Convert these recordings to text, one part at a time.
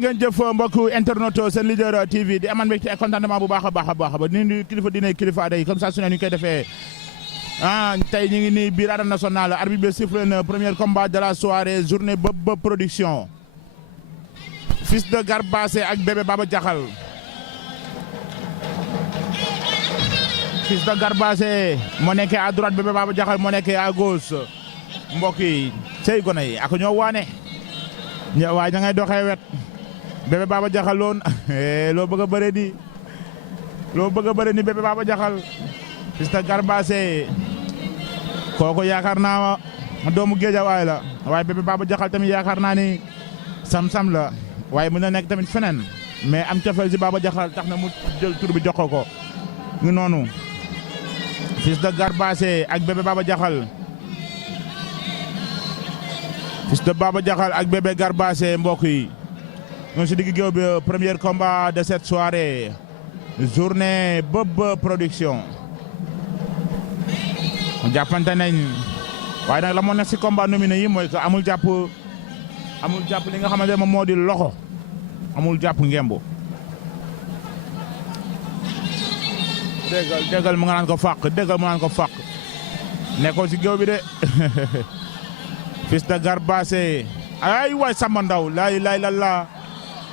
ngeen jëf mbokku internet seen leader TV di aman mbégte ak contentement bu baax a baax ba ni kilifa dina kilifa aday comme ça su ne ñu koy defee tey ñu ngi nii biir arène nationale arbitre bi sifflé na premier combat de la soirée journée Bob production fils de Garbassé ak bébé Baba Diakhal fils de Garbassé moo nekkee à droite bébé Baba Diakhal moo nekkee à gauche mbokk yi sey gone yi ak ñoo waane waaye da ngay doxee wet bébé Baba Diakhal loon loo bëgg a bëre ni bébé Baba Diakhal fils de Garbassé kooku yaakaar naa doomu Géejawaay la waaye bébé Baba Diakhal tamit yaakaar naa ni sam-sam la waaye mën na nekk tamit feneen mais am cofeel si Baba Diakhal tax na mu jël tur bi jox ko ñu noonu fils de Garbassé ak bébé Baba Diakhal fils de Baba Diakhal ak bébé Garbassé mbokk yi ñoo si digg géew bi premier combat de cette soirée journée Bob production jàppante nañ waaye nag la moo nekk si combat nominé yi mooy que amul jàpp li nga xamante ne moom moo di loxo amul jàpp ngembo déggal mu nga naan ko fàq nekkoo si géew bi de fils de Garbassé ay waay Samba Ndaw laay la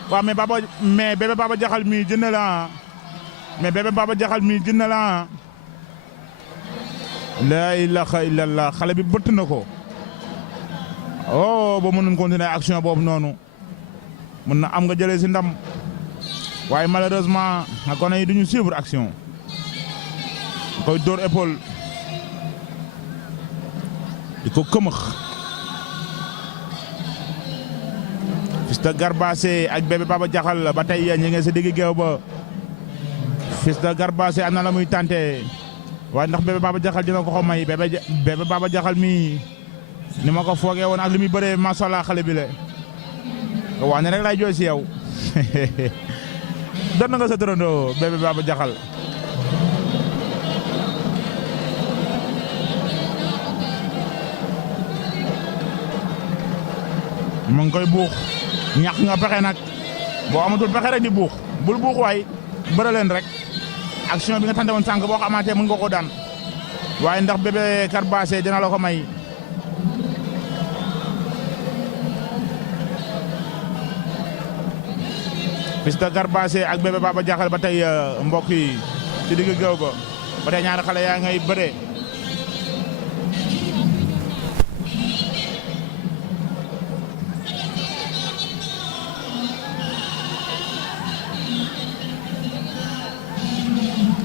waaw mais bébé Baba Diakhal mi jënd la laa ilaaha illallah xale bi bëtt na ko ba mënuñ continuer action boobu noonu mën na am nga jëlee si ndam waaye malheureusement nga gone yi duñu suivre action koy dóor épaule di ko këmëx fils de Garbassé ak bébé Baba Diakhal ba tey ñi ngi si digg géew ba fils de Garbassé am na la muy tànte waaye ndax bébé Baba Diakhal dina ko ko may bébé Baba Diakhal mi ni ma ko foogee woon ak li muy bëree macha allah xale bi le waa ne rek lay jooy si yow doon na nga sa tërëndoo bébé Baba Diakhal mu ngi koy buux ñàkk nga pexe nag boo amatul pexe rek di buux bul buux waay bëre leen rek action bi nga tànte woon sànq boo ko amaatee mën nga ko daan waaye ndax bébé Garbassé dina la ko may fils de Garbassé ak bébé Baba Diakhal ba tey mbokk yi ci digg géew ba tey ñaari xale yaa ngay bëre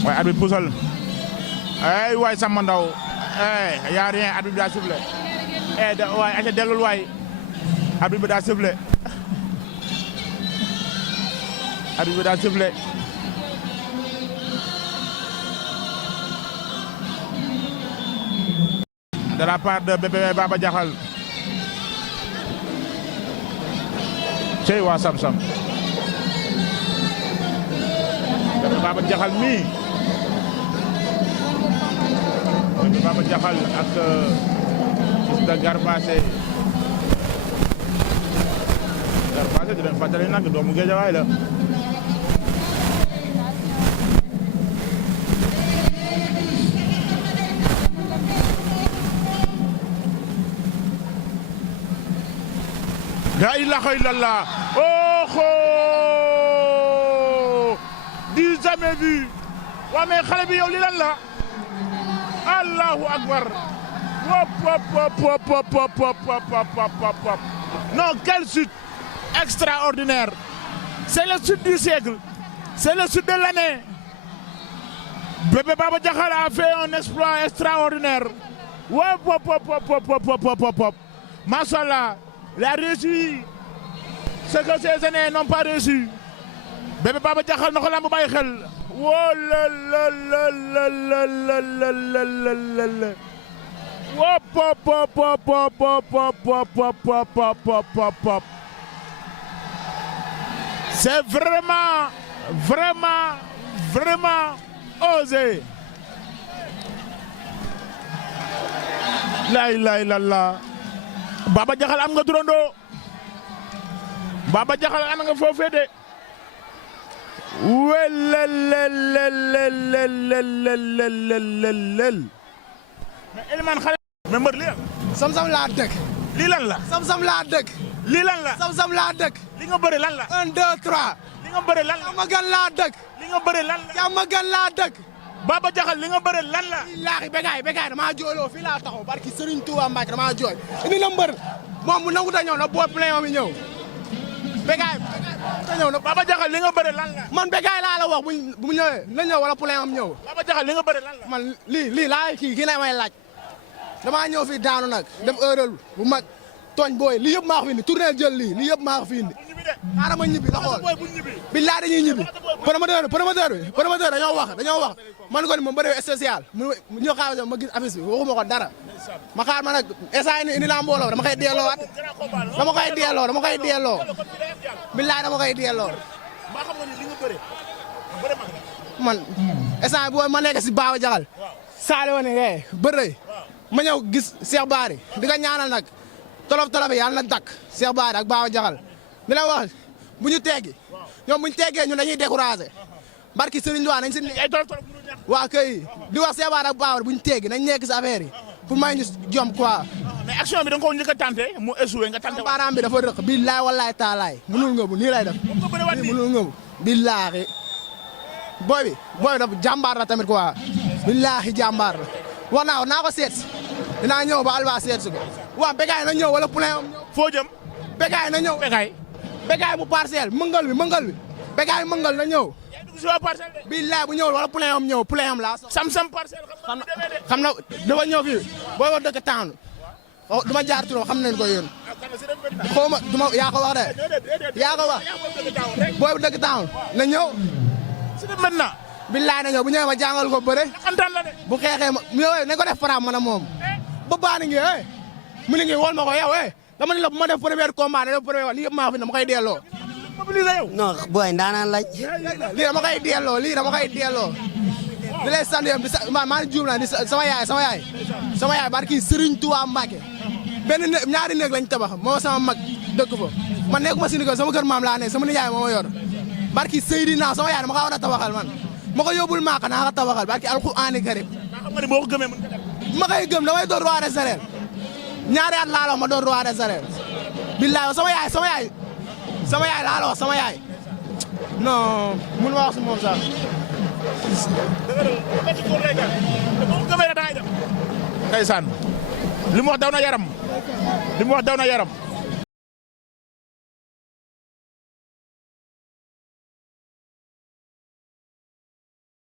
waaye arbitre pusal ay waay Samba Ndaw yaa rien arbitre bi daa sifflé waay aca dellul waay arbitre bi daa sifflé de la part de bébé Baba Diakhal cey waa Sam bébé Baba Diakhal mi bébé Baba Diakhal ak fils de Garbassé di leen fàttali nag doomu Géejawaay la la ilaha illallah du jamais vu waa mais xale bi yow li lan la allahu akbar wop non quelle chute extraordinaire c'est le chute du siècle c'est le chute de l'année bébé Baba Diakhal a fait un exploit extraordinaire wop machallah il a réussi ce que ces années n'ont pas réussi bébé Baba Diakhal na ko lamb bàyyi xel woo la c'est vraiment osé la ilaha illallah Baba Diakhal am nga turandoo Baba Jaxal ana nga foofee de welelelelelelelelelelelel mais Elimane xale mais mbër lii lan sam-sam laa dëkk lii lan la sam-sam laa dëkk lii lan la sam-sam laa dëkk li nga bëri lan la 1 2 3 li nga bëri lan la jàmm gan laa dëkk li nga bëri lan la jàmm gan laa dëkk Baba Jaxal li nga bëri lan la laaxi bégaay damaa jooyloo fii laa taxaw barki Serigne Touba Mbacke damaa jooy indi na mbër moom mu nangu ta ñëw na boo plein mi ñëw bégaay ta ñëw na Baba Jaxal li nga bëri lan la man bégaay laa la wax bu mu ñëwee na ñëw wala plein am ñëw Baba Jaxal li nga bëri lan la man lii laa kii lay may laaj damaa ñëw fii daanu nag def erreur bu mag tooñ booy lii yëpp maa ko fi indi tourné jël lii yëpp maa ko fi indi xaaral ma ñibbi la xool billaay dañuy ñibbi promoteur dañoo wax man ko ni moom bëri spécial mu ñëw xaaral ma gis affiche bi waxuma ko dara ma xaar ma nag instant indi naa mbooloo dama koy delloowaat dama koy delloo billaay dama koy delloo man instant boo ma nekk si Baba Jaxal saali woon ne bëri ma ñëw gis Cheikh Bary di nga ñaanal nag tolof yi yàlla na dakk Cheikh Bary ak Baba Jaxal di la wax bu ñu teggi ñoom bu ñu teggee ñun dañuy découragé barki Serigne Touba nañ si waa kay di wax Cheikh Bary ak Baba bu ñu teggi nañ nekk si affaire yi pour may ñu jom quoi. mais action bi da nga ko njëkk a tenté mu échoué nga tenté baaraam bi dafa rëq billaay wallaay taalaay mënul ngëbu nii lay def mënul ngëbu billaahi booy bi dafa jàmbaar la tamit quoi billaahi jàmbaar la wax naa ko seet si dinaa ñëw ba Alba seet si ko waaw bégaay na ñëw wala poulain am ñëw foo jëm bégaay na ñëw bégaay mu parcelle mëngal bi bégaay mëngal na ñëw billaay bu ñëwul wala poulain am ñëw poulain am laa sam parcelle xam na dafa ñëw fii booy ba dëkk taanu duma jaar turam xam nañ ko yéen xaw ma duma yaa ko wax booy ba dëkk taanu na ñëw billaay na ñëw bu ñëwee ma jàngal ko bëre bu xeexee ma ñëwee nañ ko def faraam man a moom ba baani ngi mu ni ngi wol ma ko yow dama ne la bu ma def premier combat ne def premier lii yëpp maa fi dama koy delloo non booy ndaanaan laaj lii dama koy delloo di lay sant yam maa ngi juum na di sama yaay barki Serigne Touba Mbacke ñaari néeg lañ tabax moo sama mag dëkk fa man nekkuma si sama kër maam laa nekk sama nijaay moo ma yor barki Seydina sama yaay dama ko war a tabaxal man ma ko yóbbul maaka naa ko tabaxal barki alxuraani karim ma koy gëm damay doon roi des arènes ñaari at laa la wax ma doon roi des arènes billaay sama yaay laa la wax sama yaay non mun ma wax si moom sax ndeysaan li mu wax daw na yaram